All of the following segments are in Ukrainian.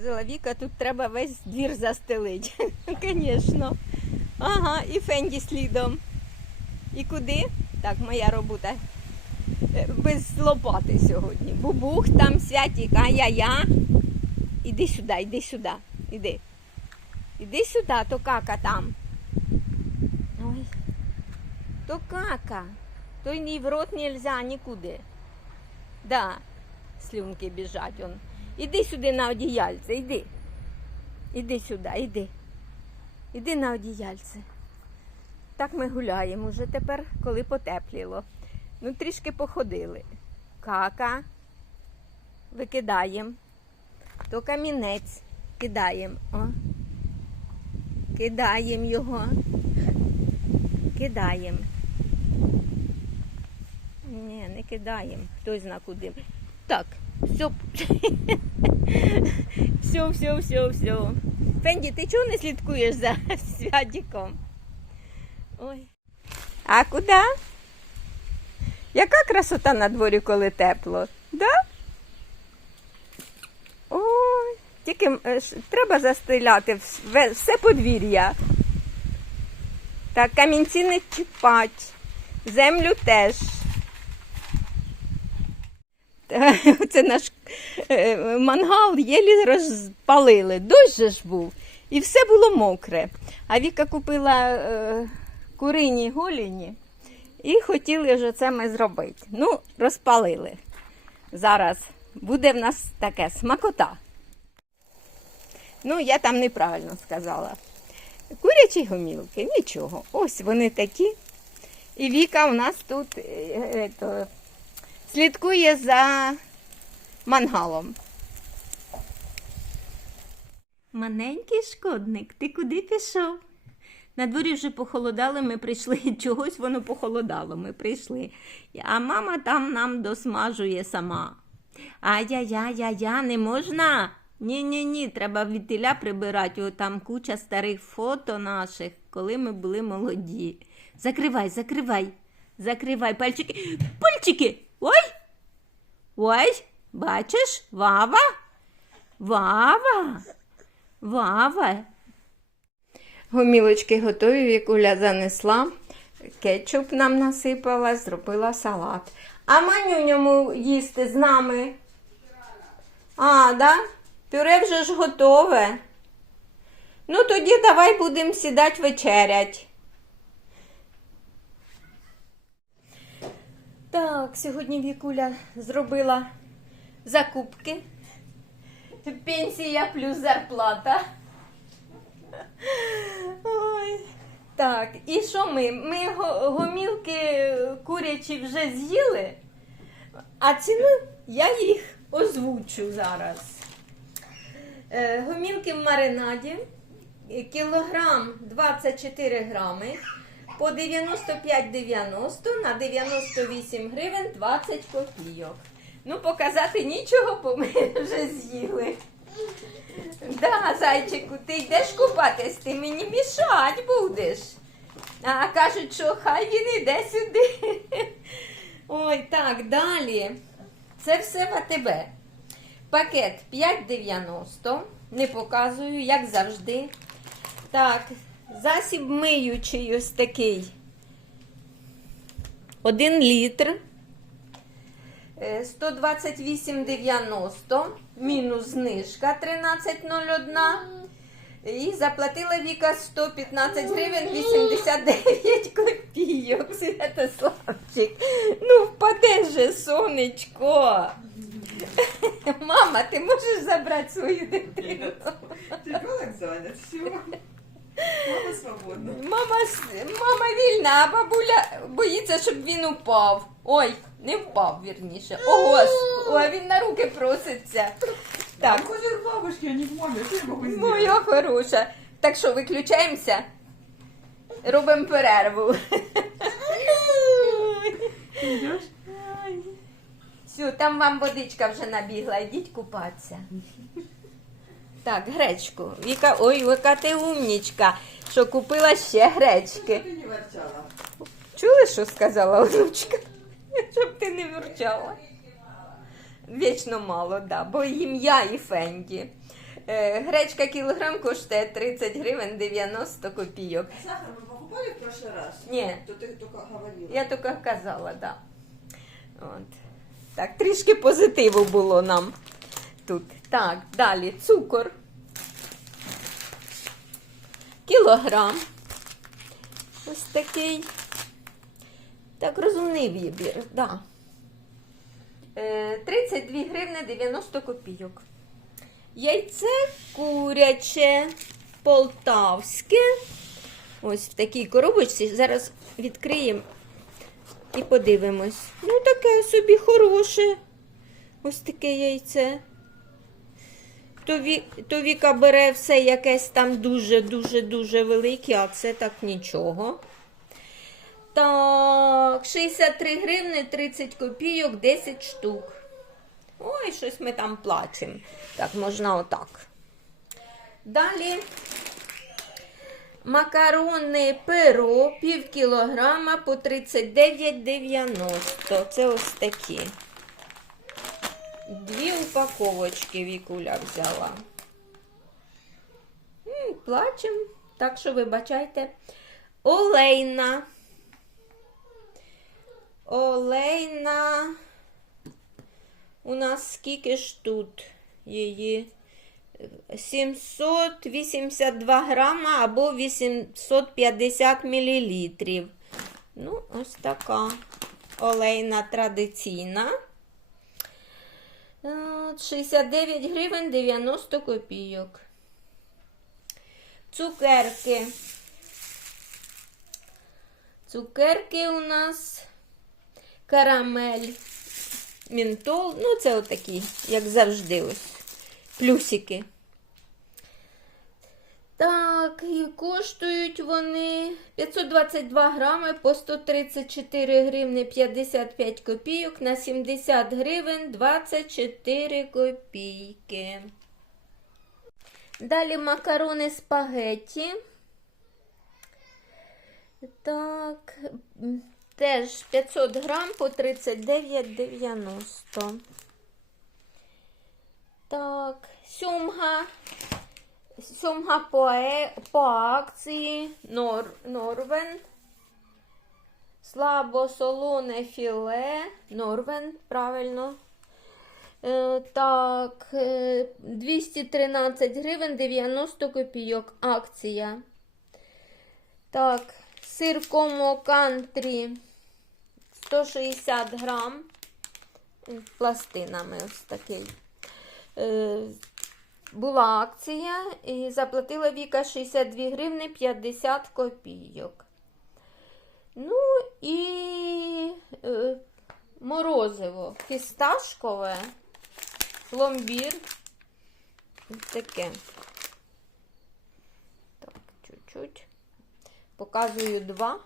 Сказала, Віка, тут треба весь двір застелити. Звісно. Ага, і Фенді слідом. І куди? Так, моя робота. Е, Без лопати сьогодні. Бубух там святік, а я я. Іди сюди, іди сюди. Іди. Іди сюди, то кака там. Ой. То кака. То й в рот нельзя нікуди. Да, слюнки біжать он. Іди сюди на одіяльце, іди. Іди сюди, іди. Іди на одіяльце. Так ми гуляємо вже тепер, коли потепліло. Ну, трішки походили. Кака. Викидаємо. То камінець кидаємо. Кидаємо його. Кидаємо. Ні, не кидаємо. Хтось зна куди. Так, все. все, все, все, все. Фенді, ти чого не слідкуєш за святіком? Ой. А куди? Яка красота на дворі, коли тепло? Да? Ой, тільки е, треба застеляти все подвір'я. Так, камінці не чіпать, землю теж. Та, Це наш е, мангал єлі розпалили. Дощ же ж був. І все було мокре. А Віка купила е, курині голіні і хотіли вже це ми зробити. Ну, розпалили. Зараз буде в нас таке смакота. Ну, я там неправильно сказала. Курячі гомілки, нічого. Ось вони такі. І Віка у нас тут е, е, слідкує за мангалом. Маленький шкодник, ти куди пішов? На дворі вже похолодало, ми прийшли. Чогось воно похолодало, ми прийшли. А мама там нам досмажує сама. Ай-яй-яй-яй, не можна. Ні-ні-ні, треба від тіля прибирати. О, там куча старих фото наших, коли ми були молоді. Закривай, закривай, закривай пальчики. Пальчики! Ой! Ой, бачиш, Вава? Вава! Вава! Гомілочки готові, Вікуля занесла. Кетчуп нам насипала, зробила салат. А манюньому їсти з нами. А, да? Пюре вже ж готове. Ну, тоді давай будемо сідати вечерять. Так, сьогодні Вікуля зробила закупки. Пенсія плюс зарплата. Ой. Так, і що ми? Ми гомілки курячі вже з'їли, а ціну я їх озвучу зараз. Е, Гомілки в маринаді, кілограм 24 грами, по 95,90 на 98 гривень 20 копійок. Ну, показати нічого, бо ми вже з'їли. Да, зайчику, ти йдеш купатись, ти мені мішать будеш. А кажуть, що хай він іде сюди. Ой, так, далі. Це все в АТБ. Пакет 5,90. Не показую, як завжди. Так, засіб миючий ось такий. 1 літр. Е, 128,90. Мінус знижка 13,01. І заплатила Віка 115 гривень 89 копійок. Святославчик. Ну, впаде же, сонечко. Мама, ти можеш забрати свою дитину? Ребенок занят, все. Мама свободна. Мама, мама вільна, а бабуля боїться, щоб він упав. Ой, не впав, вірніше. О, Господи, ой, він на руки проситься. Так, Так. Он к а не к маме. Что я могу сделать? моя хороша. Так що, виключаємося? Робимо перерву. Идешь? Все, там вам водичка вже набігла, йдіть купатися. Так, гречку. Віка, ой, яка ти умнічка, що купила ще гречки. Ты не ворчала. Чули, що сказала онучка? Щоб ти не вурчала. Вічно мало, да, бо ім'я і Фенді. Е, Гречка кілограм коштує 30 гривень 90 копійок. Сахар мы покупали в прошлый раз? Ні, То ты только говорила. я тільки казала, да. От. Так, трішки позитиву було нам тут. Так, далі цукор. Кілограм. Ось такий. Так, розумний вибір, да. Е, 32 гривни 90 копійок. Яйце куряче, полтавське. Ось в такій коробочці. Зараз відкриємо і подивимось. Ну, таке собі хороше. Ось таке яйце. То, ві, то Віка бере все якесь там дуже-дуже-дуже велике, а це так нічого. Так, 63 гривни 30 копійок, 10 штук. Ой, щось ми там плачемо. Так, можна отак. Далі макарони перо пів кілограма по 39,90. Це ось такі. Дві упаковочки Вікуля взяла. Плачем, так що вибачайте. Олейна. Олейна. У нас скільки ж тут її? 782 грама або 850 мілілітрів. Ну, ось така олейна традиційна. Е, 69 гривень 90 копійок. Цукерки. Цукерки у нас карамель, мінтол. Ну, це отакі, як завжди, ось. Плюсики. Так, і коштують вони 522 грами по 134 гривни 55 копійок на 70 гривень 24 копійки. Далі макарони спагетті. Так, теж 500 грам по 39,90. Так, сьомга. Сьомга по, е- по акції Нор, Норвен. Слабосолоне філе. Норвен, правильно. Е, так, е, 213 гривень 90 копійок. Акція. Так, сир комо кантрі 160 грам. Пластинами ось такий. Е, була акція і заплатила Віка 62 гривни 50 копійок. Ну і е, морозиво фісташкове, пломбір. Таке. Так, чуть-чуть. Показую два.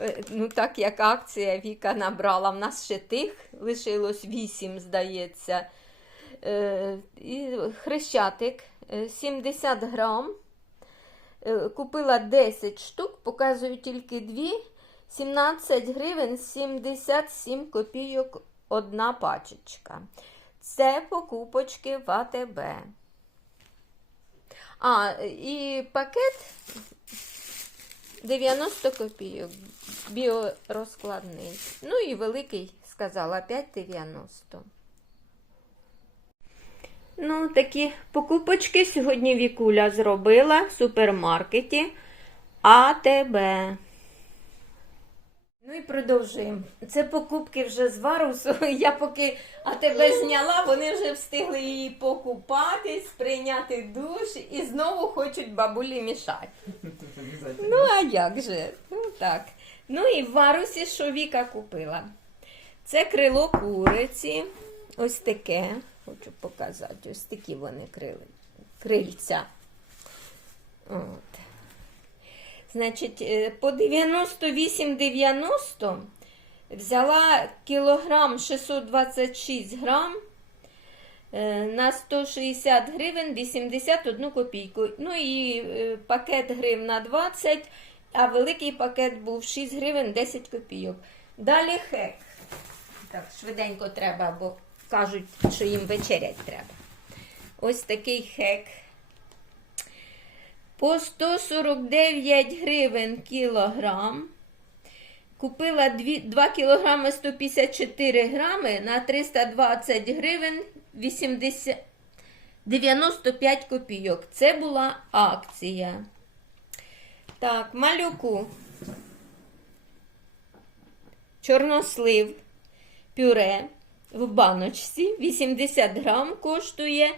Е, Ну, так як акція Віка набрала, в нас ще тих лишилось 8, здається. Е, хрещатик е, 70 грам. Е, Купила 10 штук, показую тільки дві. 17 гривень 77 копійок одна пачечка. Це покупочки в АТБ. А, і пакет 90 копійок. Біорозкладний. Ну і великий, сказала, 5,90. Ну, такі покупочки сьогодні Вікуля зробила в супермаркеті АТБ. Ну і продовжуємо. Це покупки вже з варусу. Я поки АТБ зняла, вони вже встигли її покупатись, прийняти душ і знову хочуть бабулі мішати. Ну, а як же? Ну так. Ну і в варусі, що Віка купила. Це крило куриці. Ось таке. Хочу показати. Ось такі вони крили. Крильця. От. Значить, е, по 98,90 взяла кілограм 626 грам е, на 160 гривень 81 копійку. Ну і е, пакет гривна 20, а великий пакет був 6 гривень 10 копійок. Далі хек. Так, швиденько треба, бо кажуть, що їм вечерять треба. ось такий хек. По 149 гривень кілограм. Купила 2, 2 кілограми 154 грами на 320 гривень 80, 95 копійок. Це була акція. Так, малюку. Чорнослив пюре в баночці 80 грам коштує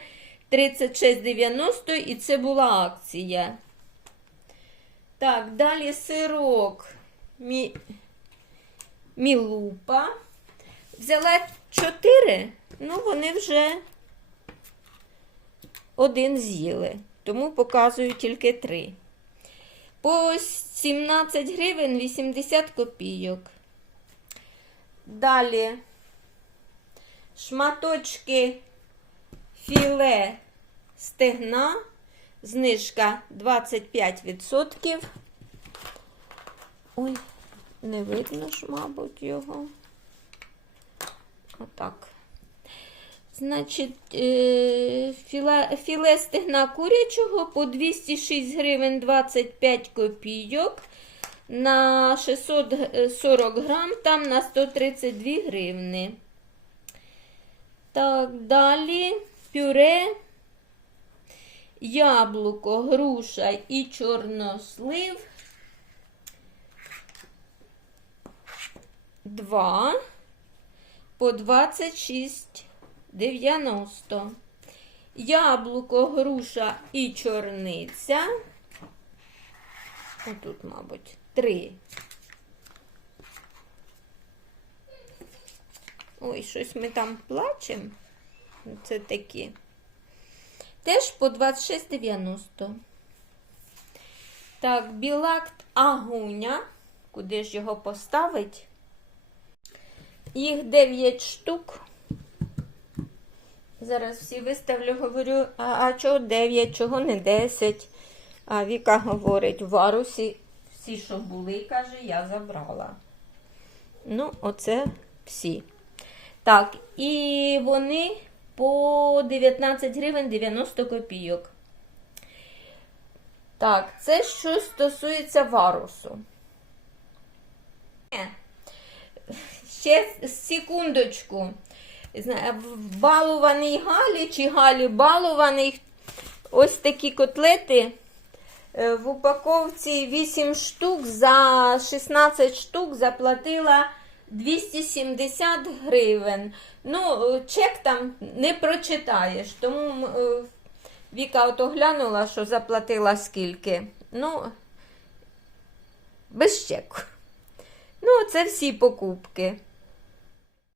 36,90 і це була акція. Так, далі сирок Мі... Мілупа. Взяла 4, ну вони вже один з'їли, тому показую тільки 3. По 17 гривень 80 копійок. Далі шматочки філе стегна, знижка 25%. Ой, не видно ж, мабуть, його. Отак. Значить, е, філе, філе стегна курячого по 206 гривень 25 копійок. На 640 грам, там на 132 гривни. Так, далі пюре, яблуко, груша і чорнослив. 2 по 26,90. Яблуко, груша і чорниця. Отут, мабуть, 3. Ой, щось ми там плачемо. Це такі. Теж по 26,90. Так, білакт агуня. Куди ж його поставить? Їх 9 штук. Зараз всі виставлю, говорю, а, а чого 9, чого не 10? А Віка говорить, в варусі всі, що були, каже, я забрала. Ну, оце всі. Так, і вони по 19 гривень 90 копійок. Так, це що стосується варусу. Е, Ще секундочку. Балуваний Галі чи Галі балуваний. Ось такі котлети. Е, В упаковці 8 штук за 16 штук заплатила 270 гривень. Ну, е, чек там не прочитаєш, тому е, Віка ото глянула, що заплатила скільки. Ну, без чеку. Ну, це всі покупки.